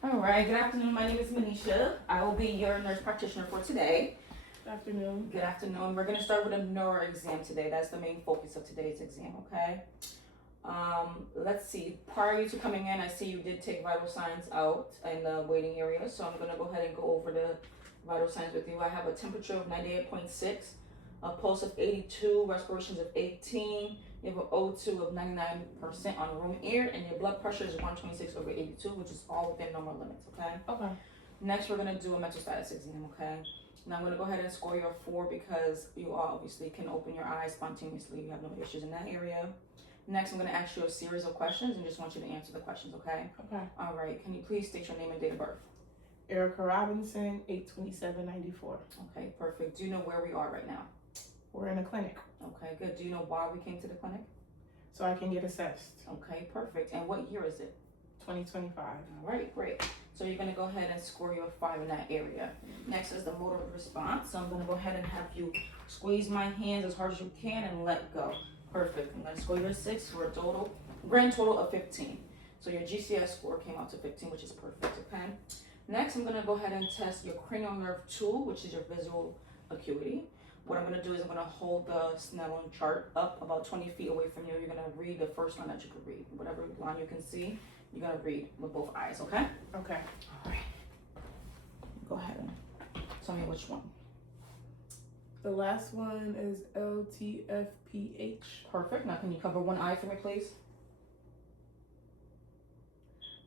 All right, good afternoon. My name is Manisha. I will be your nurse practitioner for today. Good afternoon. Good afternoon. We're going to start with a neuro exam today. That's the main focus of today's exam, okay? Let's see. Prior to coming in, I see you did take vital signs out in the waiting area, so I'm going to go ahead and go over the vital signs with you. I have a temperature of 98.6, a pulse of 82, respirations of 18. You have an O2 of 99% on room air, and your blood pressure is 126 over 82, which is all within normal limits, okay? Okay. Next, we're going to do a mental status exam, okay? Now I'm going to go ahead and score you a 4 because you obviously can open your eyes spontaneously. You have no issues in that area. Next, I'm going to ask you a series of questions and just want you to answer the questions, okay? Okay. All right. Can you please state your name and date of birth? Erica Robinson, 82794. Okay, perfect. Do you know where we are right now? We're in a clinic, Okay, good. Do you know why we came to the clinic? so I can get assessed. Okay, perfect. And what year is it? 2025. All right, great. So you're going to go ahead and score you a 5 in that area. Next is the motor response. So I'm going to go ahead and have you squeeze my hands as hard as you can and let go. Perfect. I'm going to score you a 6 for a grand total of 15. So your GCS score came out to 15, which is perfect, okay? Next, I'm going to go ahead and test your cranial nerve 2, which is your visual acuity. What I'm going to do is I'm going to hold the Snellen chart up about 20 feet away from you. You're going to read the first line that you can read. Whatever line you can see, you're going to read with both eyes, okay? Okay. All right. Go ahead and tell me which one. The last one is LTFPH. Perfect. Now, can you cover one eye for me, please?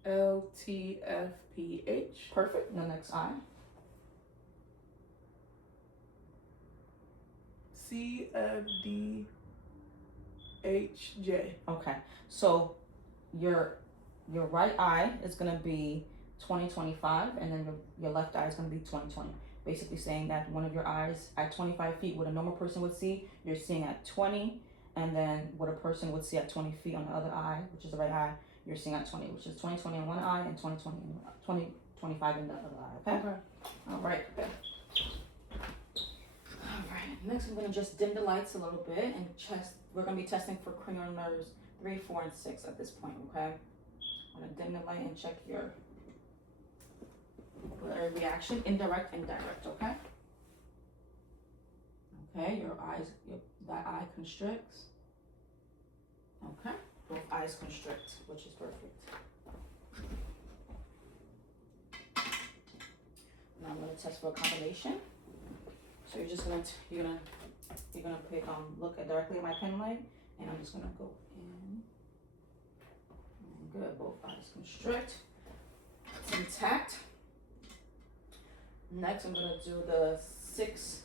LTFPH. Perfect. The next eye. CFDHJ. Okay. So your right eye is going to be 2025, and then your left eye is going to be 2020. Basically saying that one of your eyes at 25 feet, what a normal person would see, you're seeing at 20, and then what a person would see at 20 feet on the other eye, which is the right eye, you're seeing at 20, which is 2020 in one eye and 2025 in the other eye, okay? Okay. All right, good. All right, next I'm going to just dim the lights a little bit and we're going to be testing for cranial nerves 3, 4, and 6 at this point, okay? I'm going to dim the light and check your reaction, indirect and direct, okay? Okay, that eye constricts. Okay, both eyes constrict, which is perfect. Now I'm going to test for a combination. So you're just gonna look directly at my pen light, and I'm just gonna go in. Good, both eyes constrict. It's intact. Next, I'm gonna do the 6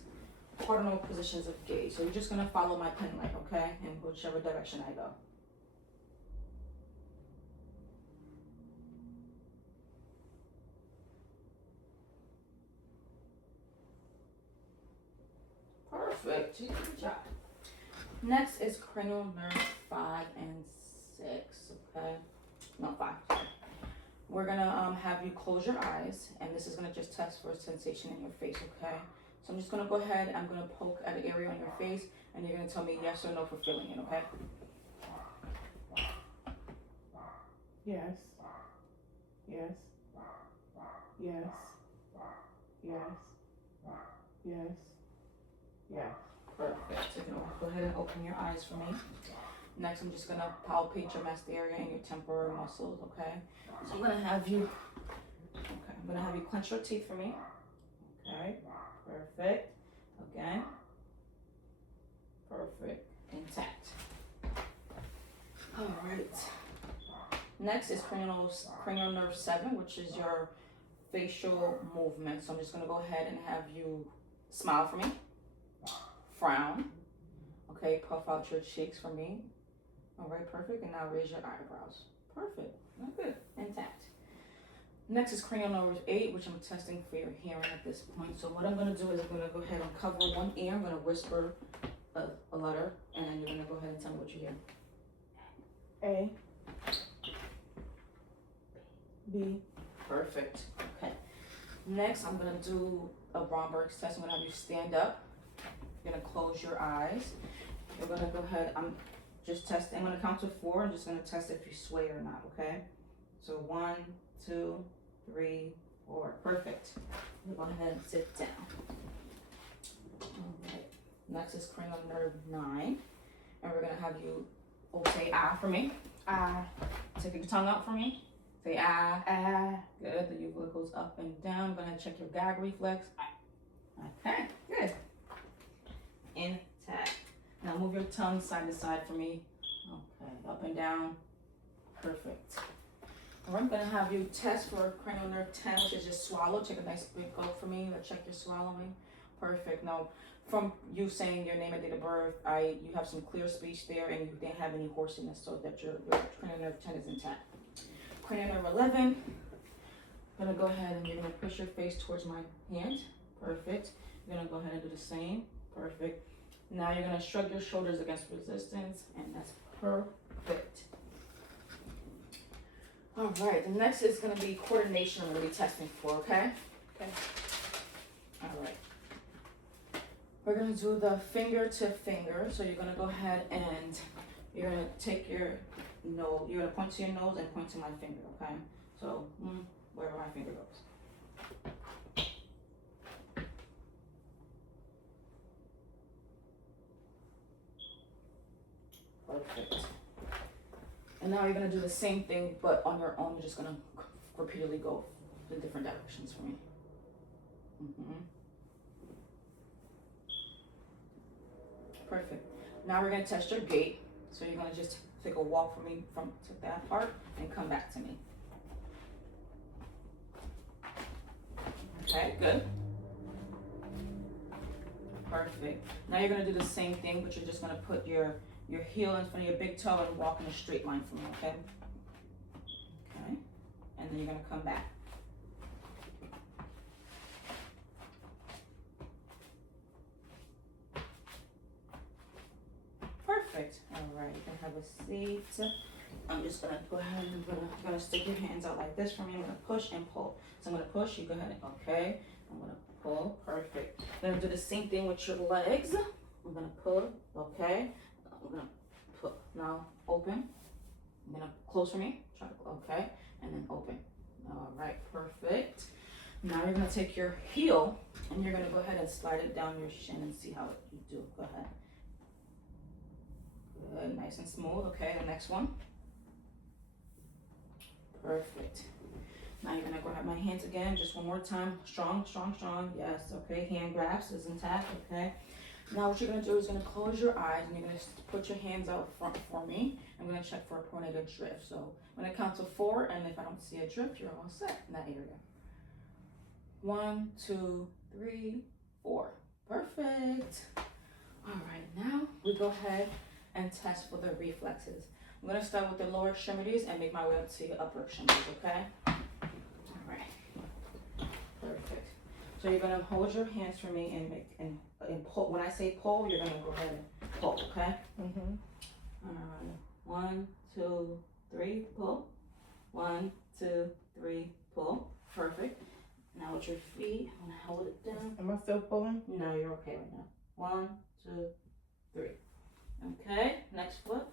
cardinal positions of gaze. So you're just gonna follow my pen light, okay, in whichever direction I go. Perfect. Good job. Next is cranial nerve 5 and 6. Okay, no 5. We're gonna have you close your eyes, and this is gonna just test for sensation in your face. Okay. So I'm just gonna go ahead. I'm gonna poke at an area on your face, and you're gonna tell me yes or no for feeling it. Okay. Yes. Yes. Yes. Yes. Yes. Yes. Perfect. So you can go ahead and open your eyes for me. Next, I'm just gonna palpate your masked area and your temporal muscles. Okay. So I'm gonna have you. Okay. I'm gonna have you clench your teeth for me. Okay. Perfect. Again. Perfect. Intact. All right. Next is cranial nerve 7, which is your facial movement. So I'm just gonna go ahead and have you smile for me. Frown. Okay, puff out your cheeks for me. All right, perfect. And now raise your eyebrows. Perfect. Good. Intact. Next is cranial nerve 8, which I'm testing for your hearing at this point. So what I'm going to do is I'm going to go ahead and cover one ear. I'm going to whisper a letter, and then you're going to go ahead and tell me what you hear. A. B. Perfect. Okay. Next, I'm going to do a Bromberg's test. I'm going to have you stand up. You're going to close your eyes. You're going to go ahead. I'm going to count to 4. I'm just going to test if you sway or not, okay? So 1, 2, 3, 4. Perfect. Go ahead and sit down. All right. Next is cranial nerve 9. And we're going to have you say ah for me. Ah. Take your tongue out for me. Say ah. Ah. Good. The uvula goes up and down. Go ahead and check your gag reflex. Okay. Good. Intact. Now move your tongue side to side for me. Okay. Up and down. Perfect. All right, I'm going to have you test for cranial nerve 10, which is just swallow. Take a nice big gulp for me. Let's check your swallowing. Perfect. Now, from you saying your name and date of birth, you have some clear speech there, and you didn't have any hoarseness, so that your cranial nerve 10 is intact. Cranial nerve 11. I'm going to go ahead and you're going to push your face towards my hand. Perfect. You're going to go ahead and do the same. Perfect. Now you're going to shrug your shoulders against resistance, and that's perfect. All right, the next is going to be coordination I'm going to be testing for, okay? Okay. All right. We're going to do the finger to finger. So you're going to go ahead and you're going to take your nose, you're going to point to your nose and point to my finger, okay? So wherever my finger goes. Perfect. And now you're going to do the same thing, but on your own. You're just going to repeatedly go in different directions for me. Perfect. Now we're going to test your gait. So you're going to just take a walk for me from to that part and come back to me. Okay, good. Perfect. Now you're going to do the same thing, but you're just going to put your heel in front of your big toe and walk in a straight line for me, okay? Okay. And then you're going to come back. Perfect. All right, you can have a seat. I'm just going to go ahead and you're going to stick your hands out like this for me. I'm going to push and pull. So I'm going to push, you go ahead, okay? I'm going to pull, perfect. I'm going to do the same thing with your legs. I'm going to pull, okay? I'm going to put, now open. I'm going to close for me, try to, okay? And then open. All right, perfect. Now you're going to take your heel and you're going to go ahead and slide it down your shin and see how you do. Go ahead. Good, nice and smooth. Okay, the next one. Perfect. Now you're gonna grab my hands again, just one more time. Strong, strong, strong. Yes, okay. Hand grasp is intact, okay. Now what you're gonna do is gonna close your eyes and you're gonna put your hands out front for me. I'm gonna check for a tornado drift. So I'm gonna count to 4, and if I don't see a drift, you're all set in that area. 1, 2, 3, 4. Perfect. All right, now we go ahead and test for the reflexes. I'm going to start with the lower extremities and make my way up to the upper extremities, okay? All right. Perfect. So you're going to hold your hands for me and make and pull. When I say pull, you're going to go ahead and pull, okay? All right. 1, 2, 3, pull. 1, 2, 3, pull. Perfect. Now with your feet, I'm going to hold it down. Am I still pulling? No, you're okay right now. 1, 2, 3. Okay, next foot.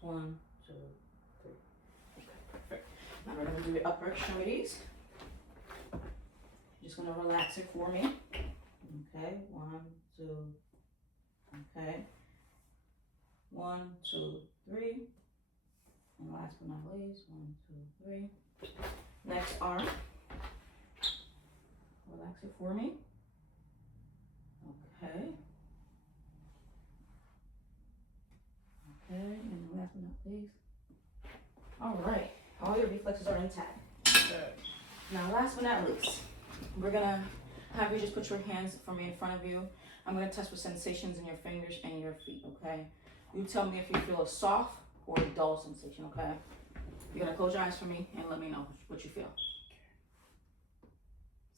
1, 2, 3. Okay, perfect. Now we're going to do your upper extremities. Just going to relax it for me. Okay, 1, 2. Okay. 1, 2, 3. And last but not least, 1, 2, 3. Next arm. Relax it for me. Okay. Okay, and last but not least. All right, all your reflexes are intact. Good. Now, last but not least, we're gonna have you just put your hands for me in front of you. I'm gonna test for sensations in your fingers and your feet, okay? You tell me if you feel a soft or a dull sensation, okay? You're gonna close your eyes for me and let me know what you feel.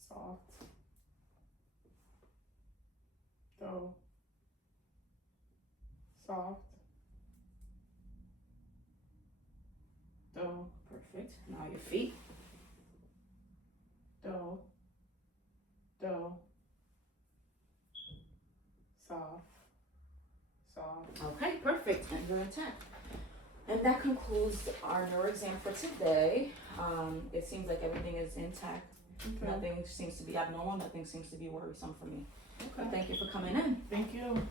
Soft. Dull. Soft. Dull. Perfect. Now your feet. Dull. Dull. Soft. Soft. Okay, perfect. And you're intact. And that concludes our neuro exam for today. It seems like everything is intact. Okay. Nothing seems to be abnormal. Nothing seems to be worrisome for me. Okay. But thank you for coming in. Thank you.